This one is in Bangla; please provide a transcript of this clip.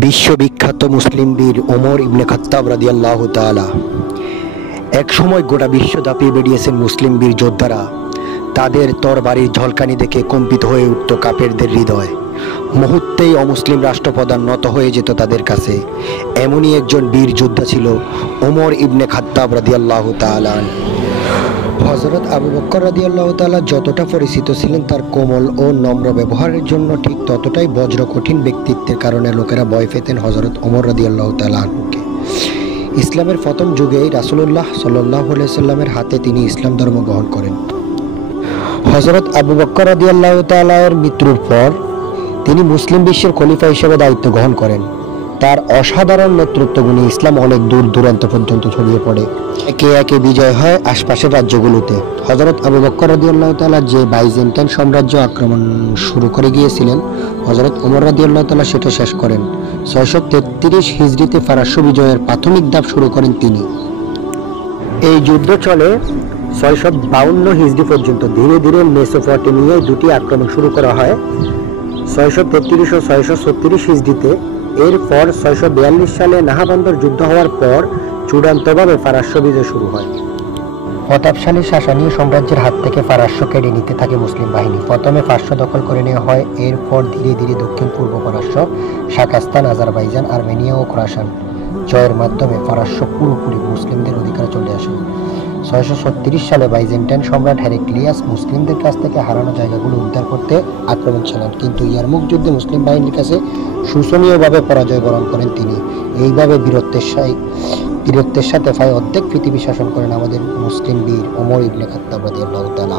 বিশ্ববিখ্যাত মুসলিম বীর ওমর ইবনে খাত্তাব রাদিয়াল্লাহু তাআলা। এক সময় গোটা বিশ্ব দাপিয়ে বেরিয়েছেন মুসলিম বীর যোদ্ধারা। তাদের তরবারির ঝলকানি দেখে কম্পিত হয়ে উঠত কাফেরদের হৃদয়। মুহূর্তেই অমুসলিম রাষ্ট্রপ্রধান নত হয়ে যেত তাদের কাছে। এমনই একজন বীর যোদ্ধা ছিল ওমর ইবনে খাত্তাব রাদিয়াল্লাহু তাআলা। হযরত আবু বকর রাদিয়াল্লাহু তাআলা যতটা পরিচিত ছিলেন তার কোমল ও নম্র ব্যবহারের জন্য, ঠিক ততটাই বজ্র কঠিন ব্যক্তিত্বের কারণে লোকেরা ভয় পেতেন হযরত ওমর রাদিয়াল্লাহু তাআলাকে। ইসলামের প্রথম যুগেই রাসূলুল্লাহ সাল্লাল্লাহু আলাইহি সাল্লামের হাতে তিনি ইসলাম ধর্ম গ্রহণ করেন। হযরত আবু বকর রাদিয়াল্লাহু তাআলার মৃত্যুর পর তিনি মুসলিম বিশ্বের খলিফা হিসেবে দায়িত্ব গ্রহণ করেন। তার অসাধারণ নেতৃত্বগুণে ইসলাম অনেক দূর দূরান্ত পর্যন্ত ছড়িয়ে পড়ে। একে একে বিজয় হয় আশপাশের রাজ্যগুলোতে। হযরত আবু বকর রাদিয়াল্লাহু তাআলা যে বাইজেন্টাইন সাম্রাজ্য আক্রমণ শুরু করে গিয়েছিলেন, হযরত ওমর রাদিয়াল্লাহু তাআলা সেটা শেষ করেন। 633 হিজরিতে ফারাস্য বিজয়ের প্রাথমিক ধাপ শুরু করেন তিনি। এই যুদ্ধ চলে 652 হিজরি পর্যন্ত। ধীরে ধীরে মেসোপটেমিয়ায় দুটি আক্রমণ শুরু করা হয় 633 ও 636 হিজরিতে। এরপর 642 সালে নাহাবন্দর যুদ্ধ হওয়ার পর চূড়ান্তভাবে ফারাস্য বিজয় শুরু হয়। প্রতাপশালী সাসানীয় সাম্রাজ্যের হাত থেকে ফারাস্য কেড়ে নিতে থাকে মুসলিম বাহিনী। প্রথমে ফার্স দখল করে নেওয়া হয়। এরপর ধীরে ধীরে দক্ষিণ পূর্ব ফারাস্য, শাকাস্তান, আজারবাইজান, আর্মেনিয়া ও খোরাসান জয়ের মাধ্যমে ফারাস্য পুরোপুরি মুসলিমদের অধিকারে চলে আসে। 636 সালে বাইজেন্টাইন সম্রাট হেরাক্লিয়াস মুসলিমদের কাছ থেকে হারানো জায়গাগুলো উদ্ধার করতে আক্রমণ চালান, কিন্তু ইয়ারমুক যুদ্ধে মুসলিম বাহিনীর কাছে শোচনীয়ভাবে পরাজয় বরণ করেন তিনি। এইভাবে বীরত্বের সাথে প্রায় অর্ধেক পৃথিবী শাসন করেন আমাদের মুসলিম বীর ওমর ইবনে খাত্তাব রাদিয়াল্লাহু তাআলা।